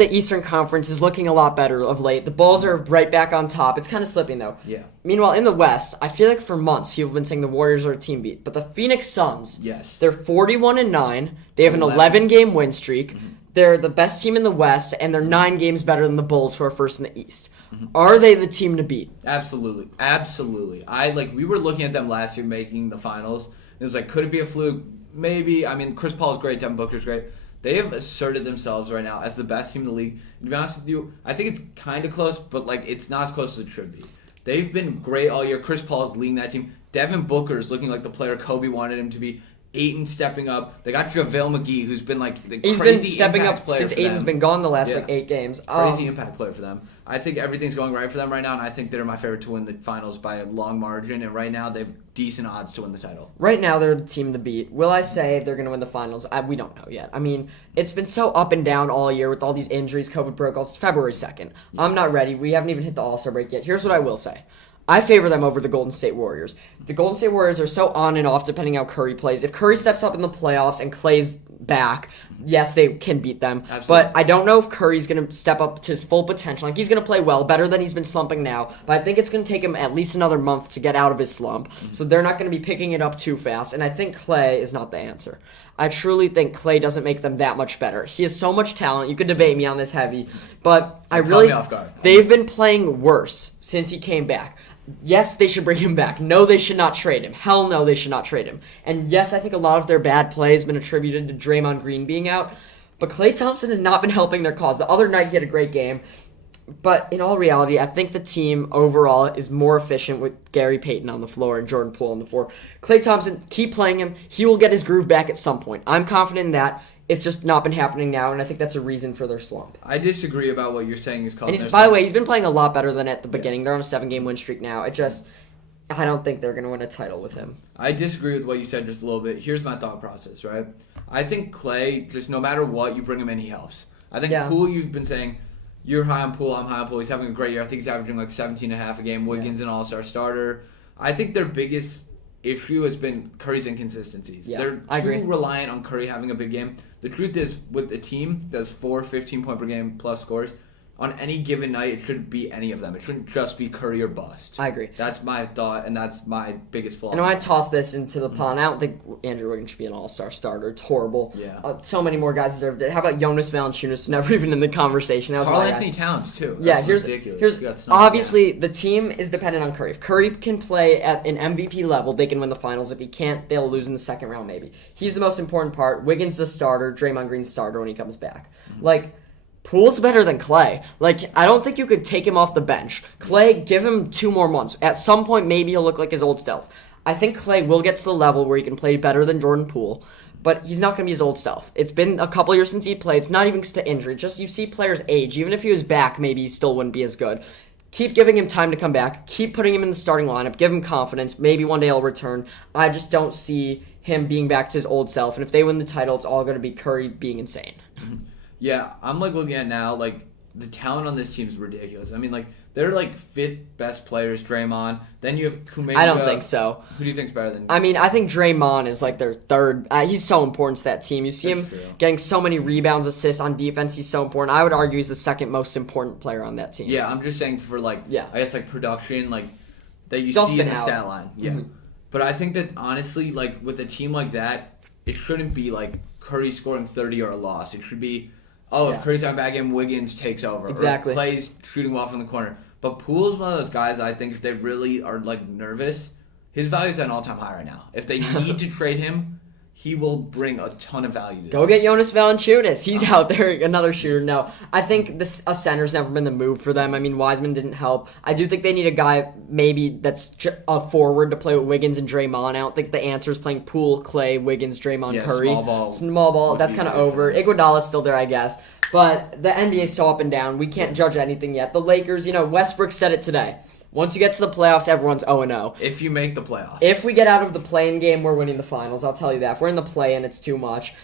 The Eastern Conference is looking a lot better of late. The Bulls are right back on top. It's kind of slipping, though. Yeah. Meanwhile, in the West, I feel like for months people have been saying the Warriors are a team beat. But the Phoenix Suns, Yes. they're 41-9. They have an 11-game win streak. Mm-hmm. They're the best team in the West, and they're 9 games better than the Bulls, who are first in the East. Mm-hmm. Are they the team to beat? Absolutely. We were looking at them last year making the finals. It was like, could it be a fluke? Maybe. I mean, Chris Paul's great. Devin Booker's great. They have asserted themselves right now as the best team in the league. And to be honest with you, I think it's kind of close, but it's not as close as it should be. They've been great all year. Chris Paul's leading that team. Devin Booker's looking like the player Kobe wanted him to be. Ayton stepping up. They got JaVale McGee, who's been He's been stepping up since Ayton's been gone the last 8 games. Crazy impact player for them. I think everything's going right for them right now, and I think they're my favorite to win the finals by a long margin. And right now, they have decent odds to win the title. Right now, they're the team to beat. Will I say they're going to win the finals? We don't know yet. I mean, it's been so up and down all year with all these injuries, COVID protocols. It's February 2nd. Yeah. I'm not ready. We haven't even hit the All-Star break yet. Here's what I will say. I favor them over the Golden State Warriors. The Golden State Warriors are so on and off depending how Curry plays. If Curry steps up in the playoffs and Clay's back, yes, they can beat them. Absolutely. But I don't know if Curry's going to step up to his full potential. He's going to play well, better than he's been slumping now. But I think it's going to take him at least another month to get out of his slump. Mm-hmm. So they're not going to be picking it up too fast. And I think Clay is not the answer. I truly think Clay doesn't make them that much better. He has so much talent. You could debate me on this heavy. But they've been playing worse since he came back. Yes, they should bring him back. No, they should not trade him. Hell no, they should not trade him. And yes, I think a lot of their bad play has been attributed to Draymond Green being out. But Klay Thompson has not been helping their cause. The other night he had a great game. But in all reality, I think the team overall is more efficient with Gary Payton on the floor and Jordan Poole on the floor. Klay Thompson, keep playing him. He will get his groove back at some point. I'm confident in that. It's just not been happening now, and I think that's a reason for their slump. I disagree about what you're saying is causing. By the way, he's been playing a lot better than at the beginning. They're on a 7-game win streak now. I don't think they're going to win a title with him. I disagree with what you said just a little bit. Here's my thought process, right? I think Clay, just no matter what, you bring him in, he helps. I think Poole, you've been saying, you're high on Poole, I'm high on Poole. He's having a great year. I think he's averaging 17 and a half a game. Wiggins an all-star starter. I think their biggest issue has been Curry's inconsistencies. Yeah, They're too reliant on Curry having a big game. The truth is, with a team that does 4 15-point per game plus scores, on any given night, it shouldn't be any of them. It shouldn't just be Curry or bust. I agree. That's my thought, and that's my biggest flaw. And when I toss this into the pond, I don't think Andrew Wiggins should be an all-star starter. It's horrible. Yeah. So many more guys deserved it. How about Jonas Valanciunas? Never even in the conversation. Carl Anthony Towns, too. That's ridiculous. Here's obviously, the team is dependent on Curry. If Curry can play at an MVP level, they can win the finals. If he can't, they'll lose in the second round, maybe. He's the most important part. Wiggins the starter. Draymond Green's starter when he comes back. Mm-hmm. Poole's better than Clay. I don't think you could take him off the bench. Clay, give him 2 more months. At some point, maybe he'll look like his old self. I think Clay will get to the level where he can play better than Jordan Poole, but he's not going to be his old self. It's been a couple years since he played. It's not even to injury. Just you see players age. Even if he was back, maybe he still wouldn't be as good. Keep giving him time to come back. Keep putting him in the starting lineup. Give him confidence. Maybe one day he'll return. I just don't see him being back to his old self. And if they win the title, it's all going to be Curry being insane. Yeah, I'm looking at now, the talent on this team is ridiculous. I mean, they're 5th best players, Draymond. Then you have Kuminga. I don't think so. Who do you think's better than? I mean, I think Draymond is their 3rd. He's so important to that team. You see him getting so many rebounds, assists on defense. He's so important. I would argue he's the 2nd most important player on that team. Yeah, I'm just saying for I guess production, that you he's see in the stat line. Yeah, Mm-hmm. But I think that honestly, with a team like that, it shouldn't be Curry scoring 30 or a loss. It should be. If Curry's having a bad game, Wiggins takes over. Exactly. Or Clay's shooting well from the corner. But Poole's one of those guys that I think if they really are nervous, his value's at an all-time high right now. If they need to trade him, he will bring a ton of value to them. Go get Jonas Valanciunas. He's out there, another shooter. No, I think a center's never been the move for them. I mean, Wiseman didn't help. I do think they need a guy maybe that's a forward to play with Wiggins and Draymond. I don't think the answer is playing Poole, Clay, Wiggins, Draymond, Curry. Small ball. That's kind of over. Iguodala's still there, I guess. But the NBA's so up and down. We can't judge anything yet. The Lakers, Westbrook said it today. Once you get to the playoffs, everyone's 0-0. If you make the playoffs. If we get out of the play-in game, we're winning the finals. I'll tell you that. If we're in the play-in, it's too much.